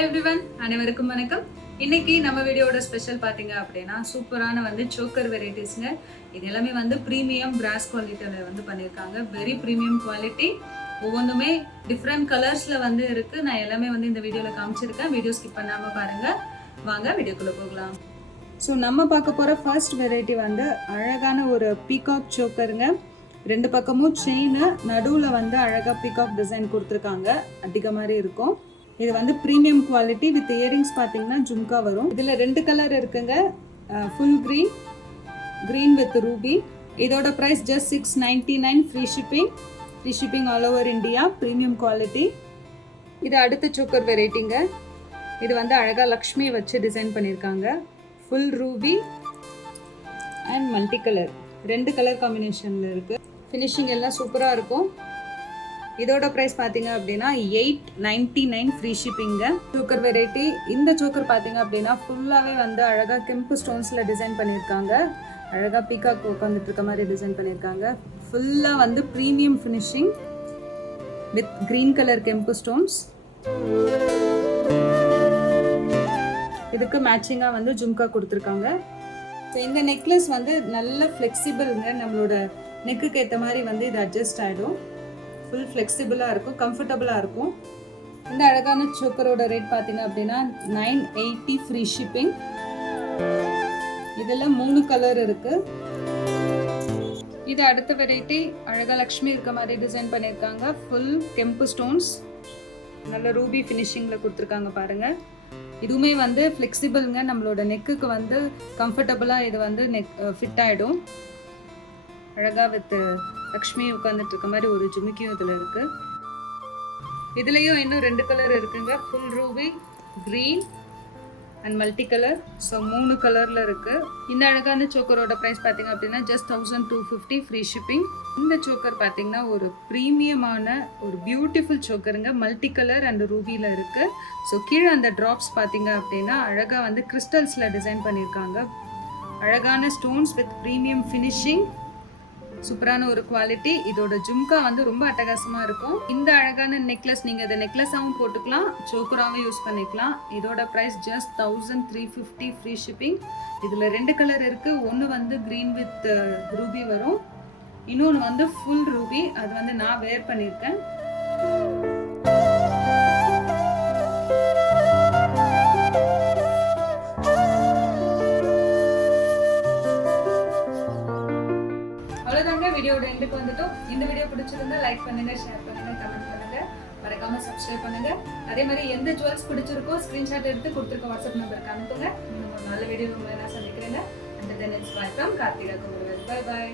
Hello everyone, அனைவருக்கும் வணக்கம். இன்னைக்கு நம்ம வீடியோட ஸ்பெஷல் பார்த்தீங்க அப்படின்னா சூப்பரான சோக்கர் வெரைட்டிஸ்ங்க. இது எல்லாமே ப்ரீமியம் பிராஸ் குவாலிட்டியில் பண்ணியிருக்காங்க. Very premium quality. ஒவ்வொன்றுமே டிஃப்ரெண்ட் கலர்ஸில் இருக்கு. நான் எல்லாமே இந்த வீடியோவில் காமிச்சிருக்கேன். வீடியோ ஸ்கிப் பண்ணாமல் பாருங்கள். வாங்க வீடியோக்குள்ளே போகலாம். ஸோ நம்ம பார்க்க போகிற ஃபர்ஸ்ட் வெரைட்டி அழகான ஒரு பீகாக் சோக்கருங்க. ரெண்டு பக்கமும் செயின், நடுவில் அழகாக பீகாக் டிசைன் கொடுத்துருக்காங்க. அதிக மாதிரி இருக்கும். இது ப்ரீமியம் குவாலிட்டி வித் இயரிங்ஸ் பார்த்தீங்கன்னா ஜும்கா வரும். இதில் ரெண்டு கலர் இருக்குங்க. Full green with ruby. இதோட price just 699. Free shipping all over India. Premium quality. இது அடுத்த சோக்கர் வெரைட்டிங்க. இது அழகாக லக்ஷ்மியை வச்சு டிசைன் பண்ணியிருக்காங்க. Full Ruby and multi colour, ரெண்டு கலர் காம்பினேஷனில் இருக்குது. ஃபினிஷிங் எல்லாம் சூப்பராக இருக்கும். இதோட ப்ரைஸ் பார்த்தீங்க அப்படின்னா 899. Free shipping. Choker variety. இந்த சோக்கர் பார்த்தீங்க அப்படின்னா ஃபுல்லாகவே அழகாக கெம்பு ஸ்டோன்ஸில் டிசைன் பண்ணியிருக்காங்க. அழகாக பீகாக் உட்காந்துட்டு இருக்க மாதிரி டிசைன் பண்ணியிருக்காங்க. ஃபுல்லாக premium finishing with green colour கெம்பு ஸ்டோன்ஸ். இதுக்கு மேட்சிங்காக ஜும்கா கொடுத்துருக்காங்க. ஸோ இந்த நெக்லஸ் நல்ல ஃப்ளெக்சிபிள்ங்க. நம்மளோட நெக்குக்கு ஏற்ற மாதிரி இது அட்ஜஸ்ட் ஆகிடும். ஃபுல் ஃப்ளெக்சிபிளாக இருக்கும், கம்ஃபர்டபுளாக இருக்கும். இந்த அழகான சோக்கரோட ரேட் பார்த்தீங்க அப்படின்னா 980. Free shipping. இதில் 3 கலர் இருக்குது. இது அடுத்த வெரைட்டி. அழகாக லக்ஷ்மி இருக்க மாதிரி டிசைன் பண்ணியிருக்காங்க. ஃபுல் கெம்பு ஸ்டோன்ஸ், நல்ல ரூபி ஃபினிஷிங்கில் கொடுத்துருக்காங்க பாருங்கள். இதுவுமே ஃப்ளெக்சிபிள்ங்க. நம்மளோட நெக்குக்கு கம்ஃபர்டபுளாக இது நெக் ஃபிட் ஆகிடும். அழகாக வித் லக்ஷ்மி உட்காந்துட்டு இருக்க மாதிரி ஒரு ஜுமிக்கியும் இதில் இருக்குது. இதுலேயும் இன்னும் 2 கலர் இருக்குங்க. Full Ruby, green and multi colour. So 3 கலரில் இருக்குது. இந்த அழகான சோக்கரோட ப்ரைஸ் பார்த்தீங்க அப்படின்னா ஜஸ்ட் 1250. Free shipping. இந்த சோக்கர் பார்த்தீங்கன்னா ஒரு ப்ரீமியமான ஒரு பியூட்டிஃபுல் சோக்கருங்க. மல்டி கலர் அண்ட் ரூபியில் இருக்குது. ஸோ கீழே அந்த ட்ராப்ஸ் பார்த்தீங்க அப்படின்னா அழகாக கிறிஸ்டல்ஸில் டிசைன் பண்ணியிருக்காங்க. அழகான ஸ்டோன்ஸ் வித் ப்ரீமியம் ஃபினிஷிங். சூப்பரான ஒரு குவாலிட்டி. இதோட ஜும்கா ரொம்ப அட்டகாசமாக இருக்கும். இந்த அழகான நெக்லஸ் நீங்கள் இதை நெக்லஸாகவும் போட்டுக்கலாம், சோக்கராகவும் யூஸ் பண்ணிக்கலாம். இதோட ப்ரைஸ் ஜஸ்ட் 1350. Free shipping. இதில் 2 கலர் இருக்குது. ஒன்று க்ரீன் வித் ரூபி வரும், இன்னொன்று ஃபுல் ரூபி. அது நான் வேர் பண்ணியிருக்கேன். வீடியோட எண்டுக்கு வந்துட்டோம். இந்த வீடியோ பிடிச்சிருந்தா லைக் பண்ணுங்க, ஷேர் பண்ணுங்க, கமெண்ட் பண்ணுங்க, மறக்காம சப்ஸ்கிரைப் பண்ணுங்க. அதே மாதிரி எந்த ஜுவல்ஸ் பிடிச்சிருக்கோ ஸ்கிரீன்ஷாட் எடுத்து கொடுத்துருக்க வாட்ஸ்அப் நம்பருக்கு அனுப்புங்க. நல்ல வீடியோ நான் சந்திக்கிறேங்க. And then it's bye from Karthika Kumaravel. Bye by.